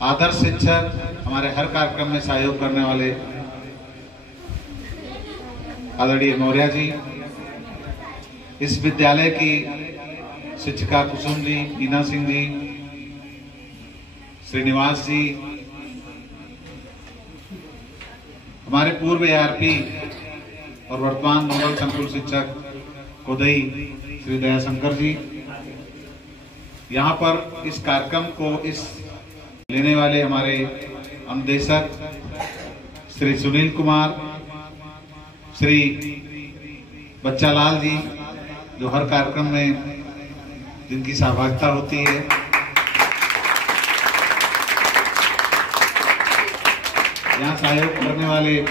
आदर्श शिक्षक, हमारे हर कार्यक्रम में सहयोग करने वाले आदरणीय मौर्य जी, इस विद्यालय की शिक्षिका कुसुम जी, मीना सिंह जी, श्रीनिवास जी, हमारे पूर्व ARP और वर्तमान मॉडल संकुल शिक्षक कोदई श्री दयाशंकर जी, यहाँ पर इस कार्यक्रम को इस लेने वाले हमारे अनुदेशक श्री सुनील कुमार, श्री बच्चालाल जी, जो हर कार्यक्रम में जिनकी सहभागिता होती है, यहाँ सहयोग करने वाले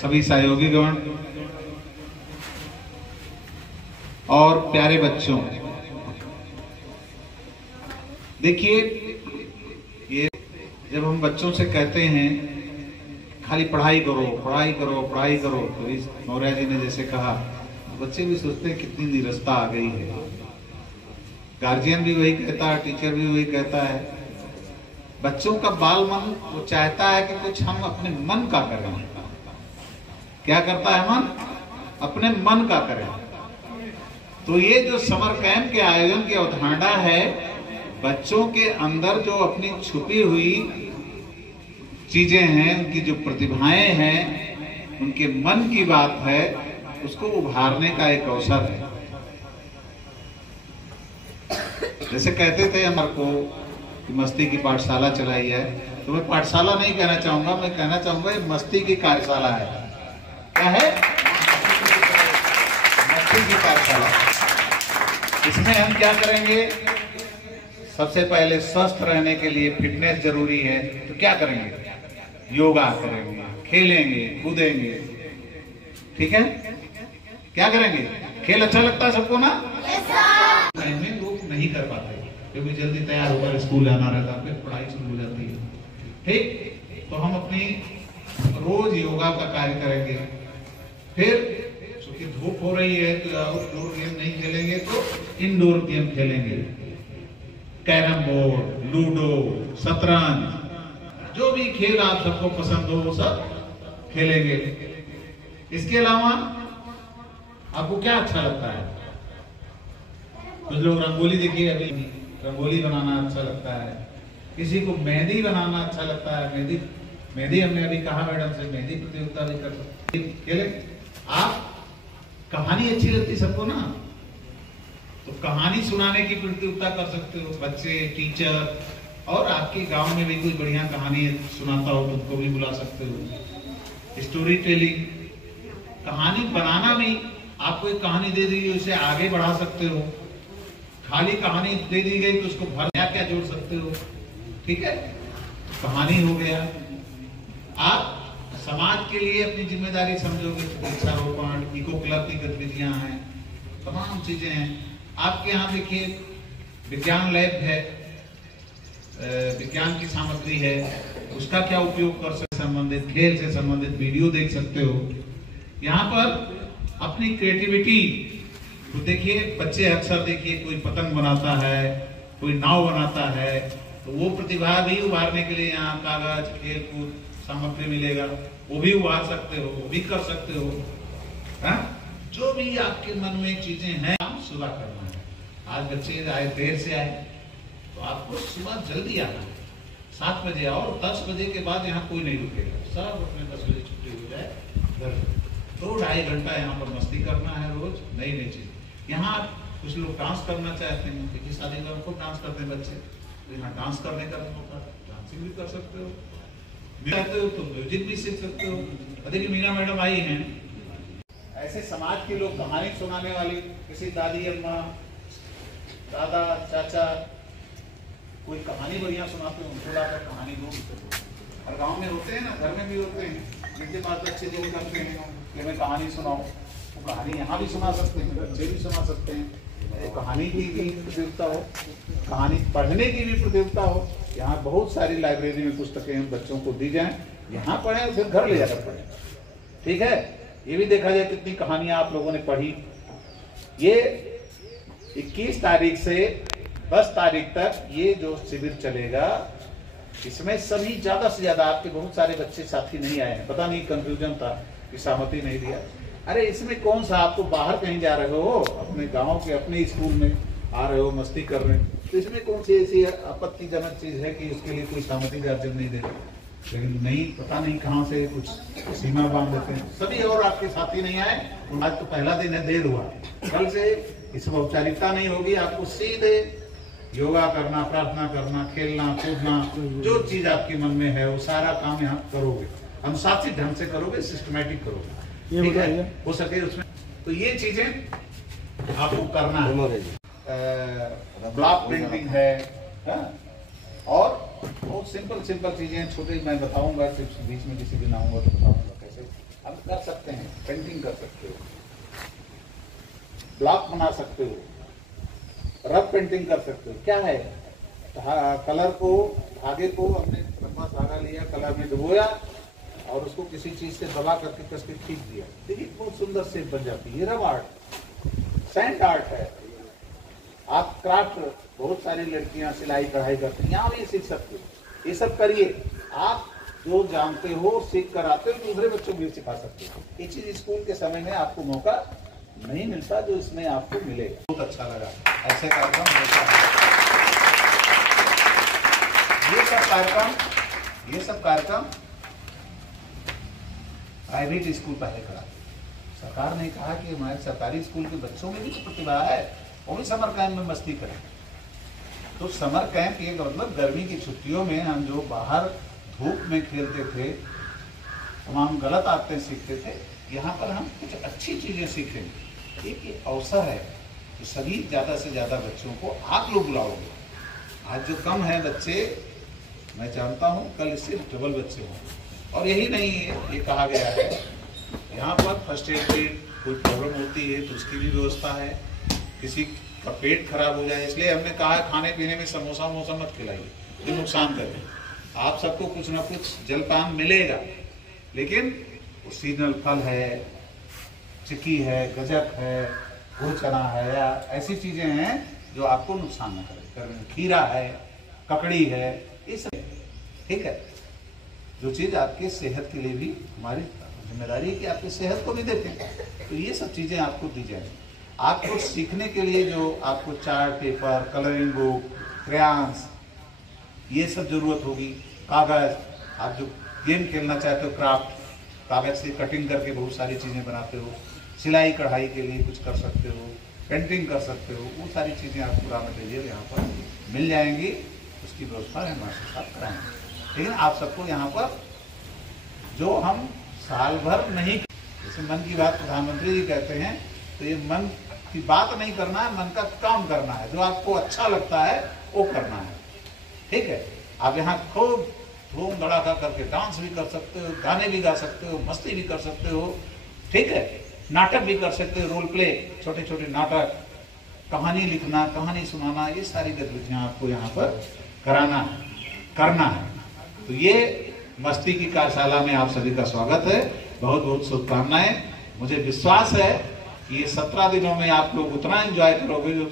सभी सहयोगीगण और प्यारे बच्चों, देखिए ये जब हम बच्चों से कहते हैं खाली पढ़ाई करो पढ़ाई करो पढ़ाई करो, तो इस मौर्य जी ने जैसे कहा, बच्चे भी सोचते हैं कितनी निरस्ता आ गई है। गार्जियन भी वही कहता है, टीचर भी वही कहता है। बच्चों का बाल मन वो चाहता है कि कुछ हम अपने मन का करें। क्या करता है मन? अपने मन का करें। तो ये जो समर कैंप के आयोजन की अवधारणा है, बच्चों के अंदर जो अपनी छुपी हुई चीजें हैं, उनकी जो प्रतिभाएं हैं, उनके मन की बात है, उसको उभारने का एक अवसर है। जैसे कहते थे हमारे को कि मस्ती की पाठशाला चलाई है, तो मैं पाठशाला नहीं कहना चाहूंगा, मैं कहना चाहूंगा ये मस्ती की कार्यशाला है। क्या है? मस्ती की कार्यशाला। इसमें हम क्या करेंगे? सबसे पहले स्वस्थ रहने के लिए फिटनेस जरूरी है, तो क्या करेंगे? योगा करेंगे, खेलेंगे, कूदेंगे। ठीक है? क्या करेंगे? खेल अच्छा लगता है सबको ना? में लोग नहीं कर पाते क्योंकि जल्दी तैयार होकर स्कूल जाना रहता है, फिर पढ़ाई शुरू हो जाती है। ठीक, तो हम अपनी रोज योगा का कार्य करेंगे। फिर क्योंकि धूप हो रही है तो आउटडोर गेम नहीं खेलेंगे, तो इंडोर गेम खेलेंगे। कैरम बोर्ड, लूडो, शतरंज, जो भी खेल आप सबको पसंद हो वो सब खेलेंगे। इसके अलावा आपको क्या अच्छा लगता है? कुछ लोग रंगोली, देखिए अभी रंगोली बनाना अच्छा लगता है, किसी को मेहंदी बनाना अच्छा लगता है। मेहंदी हमने अभी कहा मैडम से, मेहंदी प्रतियोगिता भी कर सकते हैं। आप कहानी अच्छी लगती सबको ना, तो कहानी सुनाने की प्रतियोगिता कर सकते हो। बच्चे, टीचर, और आपके गांव में भी कोई बढ़िया कहानी सुनाता हो तो उनको भी बुला सकते हो। स्टोरी टेलिंग, कहानी बनाना भी, आपको एक कहानी दे दी उसे आगे बढ़ा सकते हो। खाली कहानी दे दी गई तो उसको भर क्या जोड़ सकते हो। ठीक है, कहानी हो गया। आप समाज के लिए अपनी जिम्मेदारी समझोगे, वृक्षारोपण, इको क्लब की गतिविधियां हैं, तमाम चीजें हैं। आपके यहाँ देखिए विज्ञान लैब है, विज्ञान की सामग्री है, उसका क्या उपयोग कर सकते, संबंधित खेल से संबंधित वीडियो देख सकते हो। यहाँ पर अपनी क्रिएटिविटी तो देखिए, बच्चे अक्सर देखिए कोई पतंग बनाता है, कोई नाव बनाता है, तो वो प्रतिभा भी उभारने के लिए यहाँ कागज, खेल कूद सामग्री मिलेगा, वो भी उभार सकते हो, वो भी कर सकते हो। हा? जो भी आपके मन में चीजें हैं, आप सुबह करना है। आज बच्चे आए, देर से आए, तो आपको सुबह जल्दी आना है। 7 बजे आओ, 10 बजे के बाद यहाँ कोई नहीं रुकेगा, सब अपने 10 बजे छुट्टी हो जाए घर। 2-2.5 घंटा यहाँ पर मस्ती करना है, रोज नई नई चीज। यहाँ कुछ लोग डांस करना चाहते हैं, देखिए शादी में खूब डांस करते हैं बच्चे, तो यहाँ डांस करने का मौका, डांसिंग भी कर सकते हो। चाहते हो तो म्यूजिक भी सीख सकते हो। देखिए मीना मैडम आई हैं, ऐसे समाज के लोग कहानी सुनाने वाली, किसी दादी अम्मा, दादा, चाचा, कोई कहानी बढ़िया सुनाते हो, उनको लाकर कहानी दो। और गांव में होते हैं ना, घर में भी होते हैं, जिनके पास बच्चे जो करते हैं कि हमें कहानी सुनाओ, तो कहानी यहाँ भी सुना सकते हैं, बच्चे भी सुना सकते हैं। तो कहानी की भी प्रतियोगिता हो, कहानी पढ़ने की भी प्रतियोगिता हो। यहाँ बहुत सारी लाइब्रेरी में पुस्तकें हम बच्चों को दी जाएं, यहाँ पढ़ें, फिर घर ले जाकर पढ़ें। ठीक है, ये भी देखा जाए कितनी कहानियां आप लोगों ने पढ़ी। ये 21 तारीख से 10 तारीख तक ये जो शिविर चलेगा, इसमें सभी ज्यादा से ज्यादा आपके बहुत सारे बच्चे साथी नहीं आए हैं, पता नहीं कंफ्यूजन था कि सहमति नहीं दिया। अरे इसमें कौन सा, आप तो बाहर कहीं जा रहे हो, अपने गांव के अपने स्कूल में आ रहे हो, मस्ती कर रहे हो, तो इसमें कौन सी ऐसी आपत्तिजनक चीज है कि उसके लिए कोई सहमति गार्जियन नहीं दे रहे? लेकिन नहीं, पता नहीं कहाँ से कुछ सीमा बांध देते हैं सभी। और आपके साथी नहीं आए, आज तो पहला दिन है, देर हुआ, कल से इसमें औपचारिकता नहीं होगी। आपको सीधे योगा करना, प्रार्थना करना, खेलना कूदना, जो चीज आपके मन में है वो सारा काम यहाँ करोगे, अनुशासित ढंग से करोगे, सिस्टमेटिक करोगे, ठीक है, हो सके उसमें। तो ये चीजें आपको करना है। ब्लॉक प्रिंटिंग है, और बहुत सिंपल चीजें छोटी मैं बताऊंगा, बीच में किसी दिन आऊंगा तो बताऊंगा कैसे आप कर सकते हैं। पेंटिंग कर सकते हो, ब्लॉक बना सकते हो, रफ पेंटिंग कर सकते हो। क्या है, कलर को, धागे को हमने लंबा धागा लिया, कलर में डुबोया और उसको किसी चीज से दबा करके कस के खींच दिया, देखिए बहुत सुंदर शेप बन जाती है। ये रफ आर्ट, सैंड आर्ट है। आप क्राफ्ट, बहुत सारी लड़कियां सिलाई कढ़ाई करती हैं, यहाँ भी सीख सकते हो। ये सब करिए, आप जो जानते हो सीख कर आते हो, दूसरे बच्चों को भी सिखा सकते हो। ये चीज स्कूल के समय में आपको मौका नहीं मिलता, जो इसमें आपको मिलेगा। बहुत अच्छा लगा, ऐसे कार्यक्रम होता है। ये सब कार्यक्रम प्राइवेट स्कूल पहले करा। सरकार ने कहा कि हमारे सरकारी स्कूल के बच्चों में भी प्रतिभा है, वो भी समर कैंप में मस्ती करें। तो समर कैंप ये मतलब गर्मी की छुट्टियों में हम जो बाहर धूप में खेलते थे, तमाम गलत आदतें सीखते थे, यहाँ पर हम कुछ अच्छी चीजें सीखेंगे। एक अवसर है कि सभी ज्यादा से ज्यादा बच्चों को आप लोग बुलाओगे। आज जो कम है बच्चे, मैं जानता हूँ कल सिर्फ डबल बच्चे हों। और यही नहीं है, ये कहा गया है यहाँ पर फर्स्ट एड की कोई प्रॉब्लम होती है तो उसकी भी व्यवस्था है। किसी का पेट खराब हो जाए, इसलिए हमने कहा है खाने पीने में समोसा वमोसा मत खिलाइए, जो नुकसान करे। आप सबको कुछ ना कुछ जलपान मिलेगा, लेकिन सीजनल फल है, चिक्की है, गजक है, गुड़ चना है, या ऐसी चीजें हैं जो आपको नुकसान न करे। खीरा है, ककड़ी है, ये सब ठीक है। जो चीज आपकी सेहत के लिए भी हमारी जिम्मेदारी है कि आपकी सेहत को भी देखें, तो ये सब चीजें आपको दी जाएंगी। आपको सीखने के लिए जो आपको chart paper, colouring book, crayons, ये सब जरूरत होगी। कागज, आप जो गेम खेलना चाहते हो, क्राफ्ट, कागज से कटिंग करके बहुत सारी चीजें बनाते हो, सिलाई कढ़ाई के लिए कुछ कर सकते हो, पेंटिंग कर सकते हो, वो सारी चीजें आपको रॉ मटेरियल यहाँ पर मिल जाएंगी। उसकी व्यवस्था है हमारे साथ कराएंगे। लेकिन आप सबको यहाँ पर जो हम साल भर नहीं, जैसे मन की बात प्रधानमंत्री जी कहते हैं, तो ये मन की बात नहीं करना है, मन का काम करना है। जो आपको अच्छा लगता है वो करना है, ठीक है। आप यहाँ खूब धूम धड़ाका करके डांस भी कर सकते हो, गाने भी गा सकते हो, मस्ती भी कर सकते हो, ठीक है, नाटक भी कर सकते हो, रोल प्ले, छोटे छोटे नाटक, कहानी लिखना, कहानी सुनाना, ये सारी गतिविधियां आपको यहाँ पर कराना है, करना है। तो ये मस्ती की कार्यशाला में आप सभी का स्वागत है, बहुत बहुत शुभकामनाएं। मुझे विश्वास है कि ये 17 दिनों में आप लोग उतना एंजॉय करोगे जो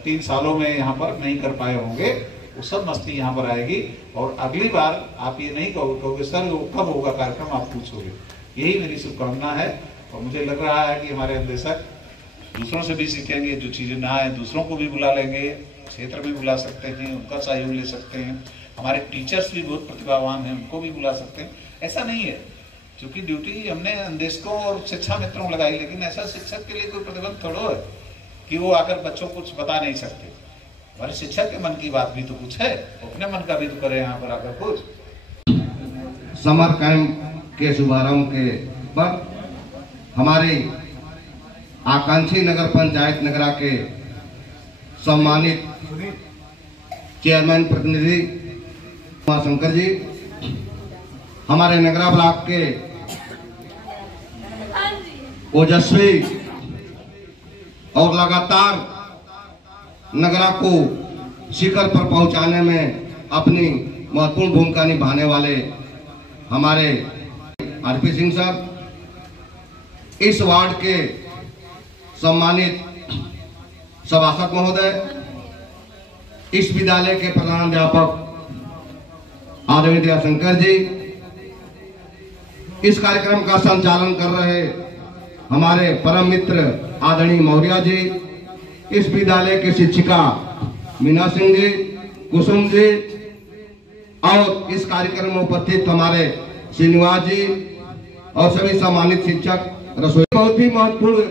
3 सालों में यहाँ पर नहीं कर पाए होंगे। वो सब मस्ती यहाँ पर आएगी। और अगली बार आप ये नहीं कहोगे सर वो कब होगा कार्यक्रम, आप पूछोगे। यही मेरी शुभकामना है। और मुझे लग रहा है कि हमारे निदेशक दूसरों से भी सीखेंगे, जो चीजें ना आए दूसरों को भी बुला लेंगे, क्षेत्र में बुला सकते हैं, उनका सहयोग ले सकते हैं। हमारे टीचर्स भी बहुत प्रतिभावान हैं, उनको भी बुला सकते हैं। ऐसा नहीं है, क्योंकि ड्यूटी हमने निदेशकों और शिक्षा मित्रों लगाई, लेकिन ऐसा शिक्षक के लिए कोई प्रतिबंध थोड़ा है कि वो आकर बच्चों को कुछ बता नहीं सकते। हमारे शिक्षक के मन की बात भी तो कुछ है, अपने मन का भी तो करे यहाँ पर आकर कुछ। समर कैंप के शुभारंभ के पर हमारे आकांक्षी नगर पंचायत नगरा के सम्मानित चेयरमैन प्रतिनिधि कुमार शंकर जी, हमारे नगरा ब्लॉक के ओजस्वी और लगातार नगरा को शिखर पर पहुंचाने में अपनी महत्वपूर्ण भूमिका निभाने वाले हमारे आरपी सिंह साहब, इस वार्ड के सम्मानित सभासद महोदय, इस विद्यालय के प्रधानाध्यापक आदरणीय दयाशंकर जी, इस कार्यक्रम का संचालन कर रहे हमारे परम मित्र आदरणीय मौर्य जी, इस विद्यालय के शिक्षिका मीना सिंह जी, कुसुम जी और इस कार्यक्रम में उपस्थित हमारे श्रीनिवास जी और सभी सम्मानित शिक्षक रसोई। बहुत ही महत्वपूर्ण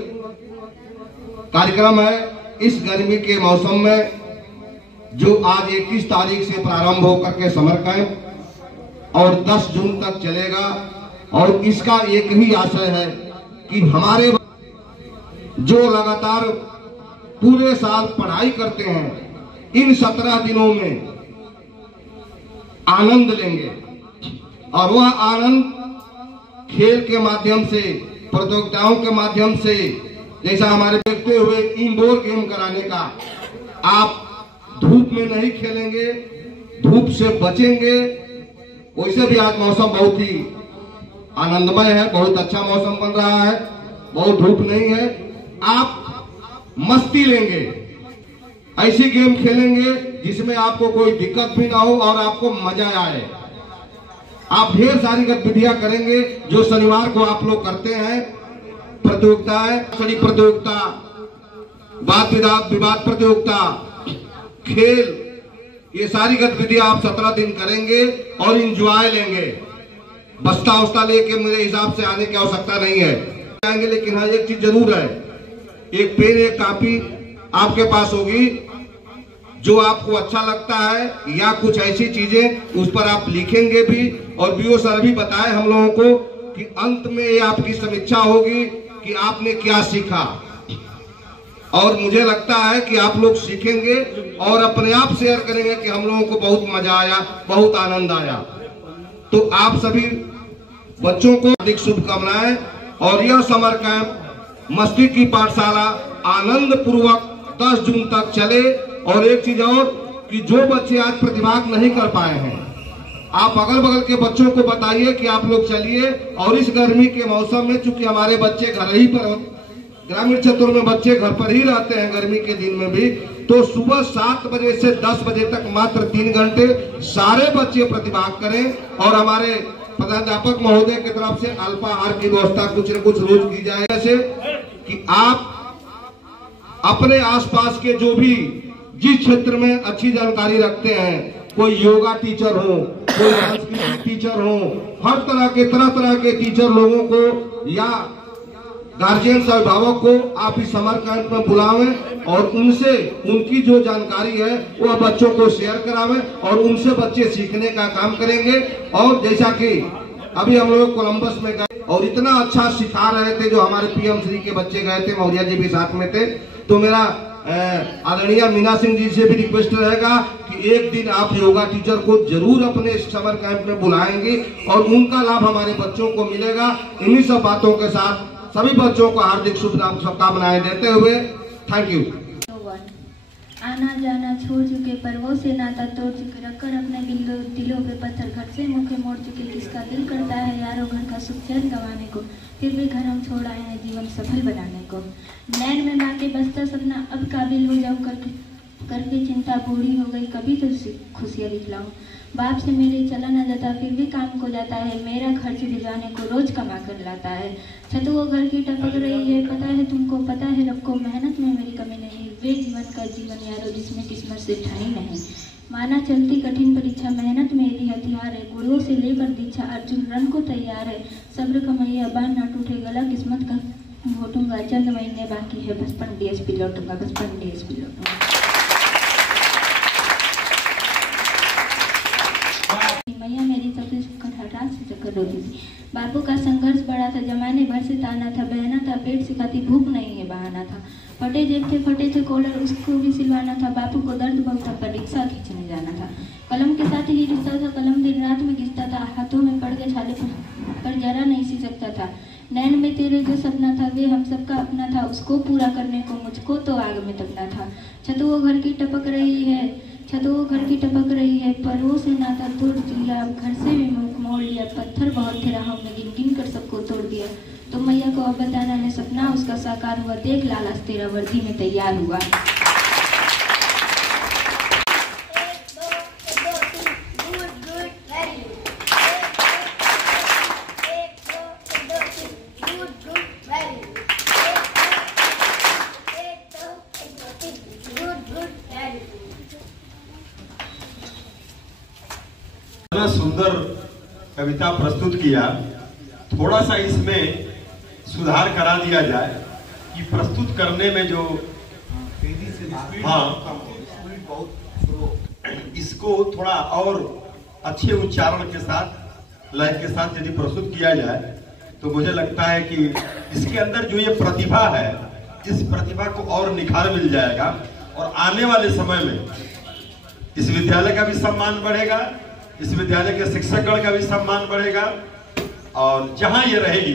कार्यक्रम है इस गर्मी के मौसम में, जो आज 21 तारीख से प्रारंभ होकर के समर कैंप और 10 जून तक चलेगा। और इसका एक ही आशय है कि हमारे जो लगातार पूरे साल पढ़ाई करते हैं, इन 17 दिनों में आनंद लेंगे और वह आनंद खेल के माध्यम से, प्रतियोगिताओं के माध्यम से, जैसा हमारे देखते हुए इंडोर गेम कराने का, आप धूप में नहीं खेलेंगे, धूप से बचेंगे। वैसे भी आज मौसम बहुत ही आनंदमय है, बहुत अच्छा मौसम बन रहा है, बहुत धूप नहीं है। आप मस्ती लेंगे, ऐसी गेम खेलेंगे जिसमें आपको कोई दिक्कत भी ना हो और आपको मजा आए। आप ढेर सारी गतिविधियां करेंगे जो शनिवार को आप लोग करते हैं, प्रतियोगिताएं, खड़ी प्रतियोगिता, वाद विवाद प्रतियोगिता, खेल, ये सारी गतिविधियां आप 17 दिन करेंगे और इंजॉय लेंगे। बस्ता उस्ता लेके मेरे हिसाब से आने की आवश्यकता नहीं है, आएंगे। लेकिन हाँ, एक चीज जरूर है, एक पेन एक कापी आपके पास होगी, जो आपको अच्छा लगता है या कुछ ऐसी चीजें उस पर आप लिखेंगे भी। और बीओ सर भी बताए हम लोगों को कि अंत में ये आपकी समीक्षा होगी कि आपने क्या सीखा। और मुझे लगता है कि आप लोग सीखेंगे और अपने आप शेयर करेंगे कि हम लोगों को बहुत मजा आया, बहुत आनंद आया। तो आप सभी बच्चों को हार्दिक शुभकामनाएं। और यह समर कैंप मस्ती की पाठशाला आनंद पूर्वक 10 जून तक चले। और एक चीज और कि जो बच्चे आज प्रतिभाग नहीं कर पाए हैं, आप अगल बगल के बच्चों को बताइए कि आप लोग चलिए। और इस गर्मी के मौसम में, चूंकि हमारे बच्चे घर ही पर, ग्रामीण क्षेत्रों में बच्चे घर पर ही रहते हैं गर्मी के दिन में भी, तो सुबह 7 बजे से 10 बजे तक मात्र 3 घंटे सारे बच्चे प्रतिभाग करें। और हमारे प्रधानाध्यापक महोदय की तरफ से अल्पाहार की व्यवस्था कुछ न कुछ रोज की जाए, जैसे कि आप अपने आसपास के जो भी जिस क्षेत्र में अच्छी जानकारी रखते हैं, कोई योगा टीचर हो, कोई संस्कृत टीचर हो, हर तरह के टीचर लोगों को या गार्जियन अभिभावक को आप इस समर कैंप में बुलावें और उनसे उनकी जो जानकारी है वह बच्चों को शेयर करावें और उनसे बच्चे सीखने का काम करेंगे। और जैसा कि अभी हम लोग कोलंबस में गए और इतना अच्छा सिखा रहे थे, जो हमारे पीएम श्री के बच्चे गए थे, मौर्य जी भी साथ में थे। तो मेरा आदरणीय मीना सिंह जी से भी रिक्वेस्ट रहेगा कि एक दिन आप योगा टीचर को जरूर अपने समर कैंप में बुलाएंगे और उनका लाभ हमारे बच्चों को मिलेगा। इन्हीं सब बातों के साथ सभी बच्चों को हार्दिक शुभकामनाएं देते हुए थैंक यू। आना जाना छोड़ चुके, पर्वों से नाता तोड़ चुके, रखकर अपने दिलों पे पत्थर, घर से मुखे मोड़ चुके। किसका दिल करता है यारों घर का सुख चैन गंवाने को, फिर भी घर हम छोड़ आए हैं जीवन सफल बनाने को। नैन में माँ के बसता सपना अब काबिल हो जाऊं, करके चिंता बूढ़ी हो गई, कभी तो खुशियाँ दिखलाऊं। बाप से मेरे चला न जाता फिर भी काम को जाता है, मेरा खर्च भिजवाने को रोज कमा कर लाता है। छत वो घर की टपक रही है, पता है तुमको, पता है रब को, मेहनत में मेरी कमी नहीं। वे जीवन का जीवन यारो जिसमें किस्मत से ठाई नहीं। माना चलती कठिन परीक्षा, मेहनत मेरी हथियार है, गुरुओं से लेकर दीक्षा, अर्जुन रण को तैयार है। सब्र कमैया बांध ना टूटे गला, किस्मत का घोटूंगा, चंद महीने बाकी है, 55 DSP लौटूंगा, 55 DSP लौटूंगा। मैया मेरी सबसे खटखटाहट से चक्कर रोती थी। बापू का संघर्ष बड़ा था, जमाने भर से ताना था, बहना था, पेट सिखाती भूख नहीं है बहाना था। फटे जेब थे, फटे थे कॉलर, उसको भी सिलवाना था। बापू को दर्द बहुत था, पर रिक्शा खींचने जाना था। कलम के साथ ही रिश्ता था, कलम दिन रात में घिसता था, हाथों में पड़ गए छाले पर जरा नहीं सी सकता था। नैन में तेरे जो सपना था वे हम सबका अपना था, उसको पूरा करने को मुझको तो आग में तपना था। छत वो घर की टपक रही है, छत वो घर की टपक रही है, पर्वों से नाता तोड़ दिया, अब घर से भी मुख मोड़ लिया। पत्थर बहुत थे राहों में, गिन गिन कर सबको तोड़ दिया। तो मैया को अब बताना है सपना उसका साकार हुआ, देख लालास तेरा वर्दी में तैयार हुआ। इतना सुंदर कविता प्रस्तुत किया, थोड़ा सा इसमें सुधार करा दिया जाए कि प्रस्तुत करने में जो इसको थोड़ा और अच्छे उच्चारण के साथ, लय के साथ यदि प्रस्तुत किया जाए तो मुझे लगता है कि इसके अंदर जो ये प्रतिभा है, इस प्रतिभा को और निखार मिल जाएगा और आने वाले समय में इस विद्यालय का भी सम्मान बढ़ेगा, इस विद्यालय के शिक्षकगण का भी सम्मान बढ़ेगा और जहां ये रहेगी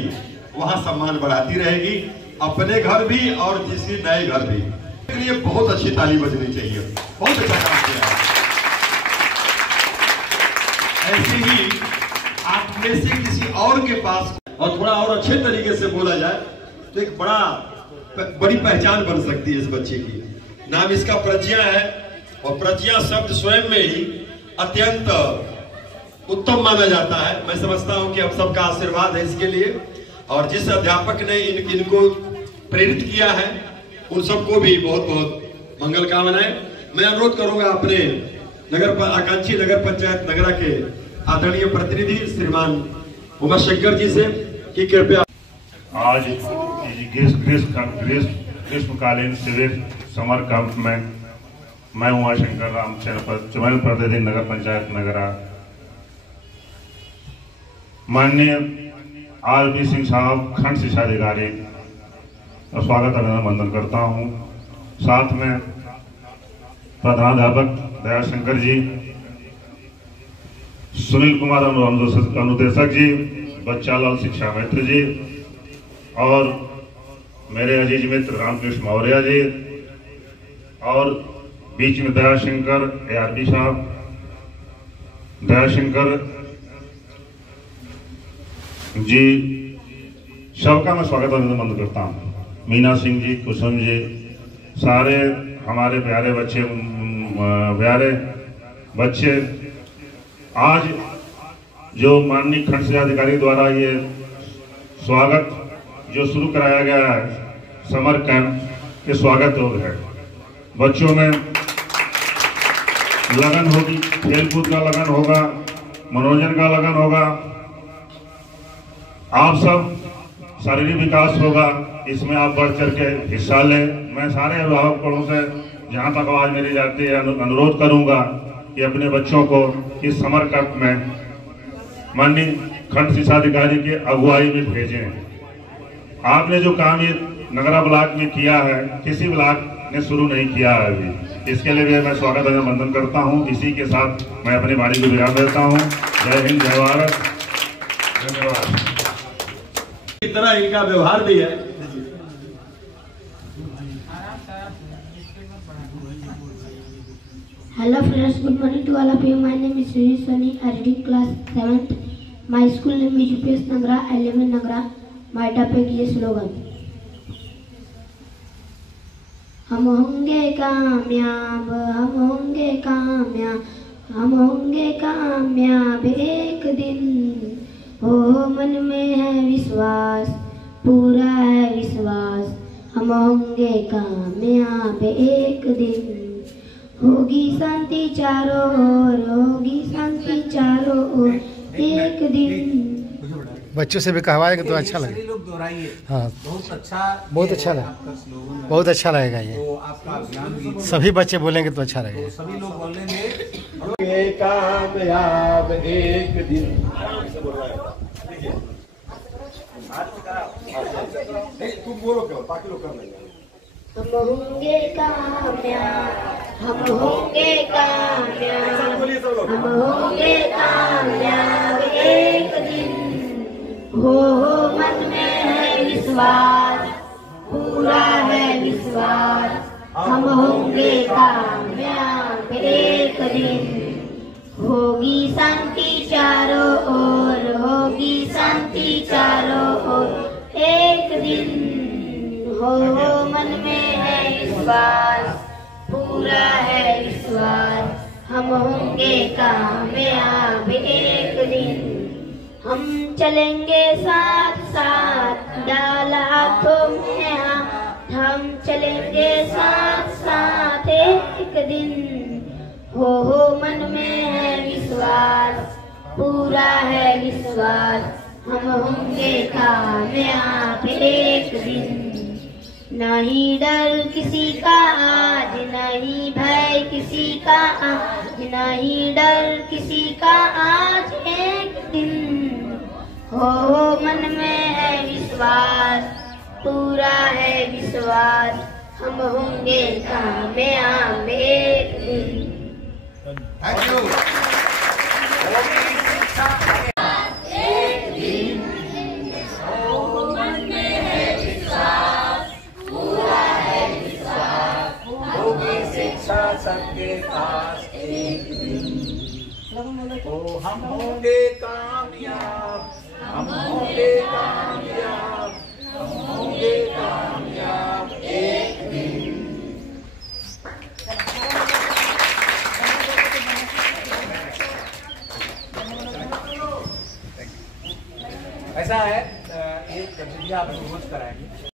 वहां सम्मान बढ़ाती रहेगी, अपने घर भी और किसी नए घर भी। इसके लिए बहुत अच्छी ताली बजनी चाहिए, बहुत अच्छा काम किया है। ऐसे ही आप में से किसी और के पास और थोड़ा और अच्छे तरीके से बोला जाए तो एक बड़ी पहचान बन सकती है इस बच्चे की। नाम इसका प्रज्ञा है और प्रज्ञा शब्द स्वयं में ही अत्यंत उत्तम माना जाता है। मैं समझता हूं कि हम सबका आशीर्वाद है इसके लिए और जिस अध्यापक ने इनको प्रेरित किया है उन सबको भी बहुत बहुत मंगल कामनाएं। मैं अनुरोध करूंगा अपने आकांक्षी नगर पंचायत नगरा के आदरणीय प्रतिनिधि श्रीमान उमाशंकर जी से कि कृपया आज ग्रीष्मकालीन शिविर समर कैंप में मैं उमाशंकर रामचंद्र चुनाव प्रतिनिधि नगर पंचायत नगरा माननीय आर.बी. सिंह साहब खंड शिक्षाधिकारी का स्वागत अभिनंदन करता हूं। साथ में प्रधानाध्यापक दयाशंकर जी, सुनील कुमार अनुदेशक जी, बच्चालाल शिक्षा मित्र जी और मेरे अजीज मित्र रामकृष्ण मौर्य जी और बीच में दयाशंकर ARB साहब, दयाशंकर जी, सबका मैं स्वागत अभिनंदन करता हूँ। मीना सिंह जी, कुसुम जी, सारे हमारे प्यारे बच्चे आज जो माननीय खंड शिक्षाधिकारी द्वारा ये स्वागत जो शुरू कराया गया है समर कैंप के स्वागत है। बच्चों में लगन होगी, खेलकूद का लगन होगा, मनोरंजन का लगन होगा, आप सब शारीरिक विकास होगा, इसमें आप बढ़ चढ़ के हिस्सा लें। मैं सारे अभिभावकों से जहां तक आवाज मेरी जाती है अनुरोध करूंगा कि अपने बच्चों को इस समर कैंप में माननीय खंड शिक्षाधिकारी के अगुवाई में भेजें। आपने जो काम ये नगरा ब्लॉक में किया है किसी ब्लॉक ने शुरू नहीं किया है अभी, इसके लिए भी मैं स्वागत अभिनंदन करता हूं। इसी के साथ मैं अपनी वाणी को विराम देता हूं। जय हिंद, जय भारत, धन्यवाद। इस तरह इनका व्यवहार भी है। Hello friends, good morning to all of you. My name is Sri Soni. I reading class 7th. My school name is UPS Nagra. I live in Nagra. My topic is slogan. हम होंगे कामयाब, हम होंगे कामयाब, हम होंगे कामयाब एक दिन। हो मन में है विश्वास, पूरा है विश्वास, हम होंगे कामयाब एक दिन। होगी शांति चारों ओर, होगी शांति चारों ओर एक दिन। बच्चों से भी कहवाएगा तो अच्छा लगेगा। लोग दोहराइए। हाँ, बहुत अच्छा लगेगा, बहुत अच्छा लगेगा ये। तो आपका अभियान भी सभी बच्चे बोलेंगे तो अच्छा लगेगा। सभी लोग बोलेंगे कामयाब एक दिन। तुम बोलो क्यों, बाकी लोग कर लेंगे। हम होंगे कामयाब, हम होंगे कामयाब, हम होंगे कामयाब एक दिन। हो मन में है विश्वास, पूरा है विश्वास, हम होंगे कामयाब एक दिन। होगी शांति चारों ओर, होगी शांति चारों ओर एक दिन। हो मन में है विश्वास, पूरा है विश्वास, हम होंगे कामयाब एक दिन। हम चलेंगे साथ साथ, डाल हाथों में हाथ, हम चलेंगे साथ साथ एक दिन। हो मन में है विश्वास, पूरा है विश्वास हम होंगे कामयाब एक दिन। नहीं डर किसी का आज, नहीं भय किसी का आज, नहीं डर किसी का आज एक दिन। हो मन में है विश्वास, पूरा है विश्वास हम होंगे कामयाब एक दिन। Thank you. सबके पास एक दिन ओ हम होंगे कामयाब, हम होंगे कामयाब, हम होंगे कामयाब एक दिन। ऐसा है एक गतिविधि आप रोज कराएंगे।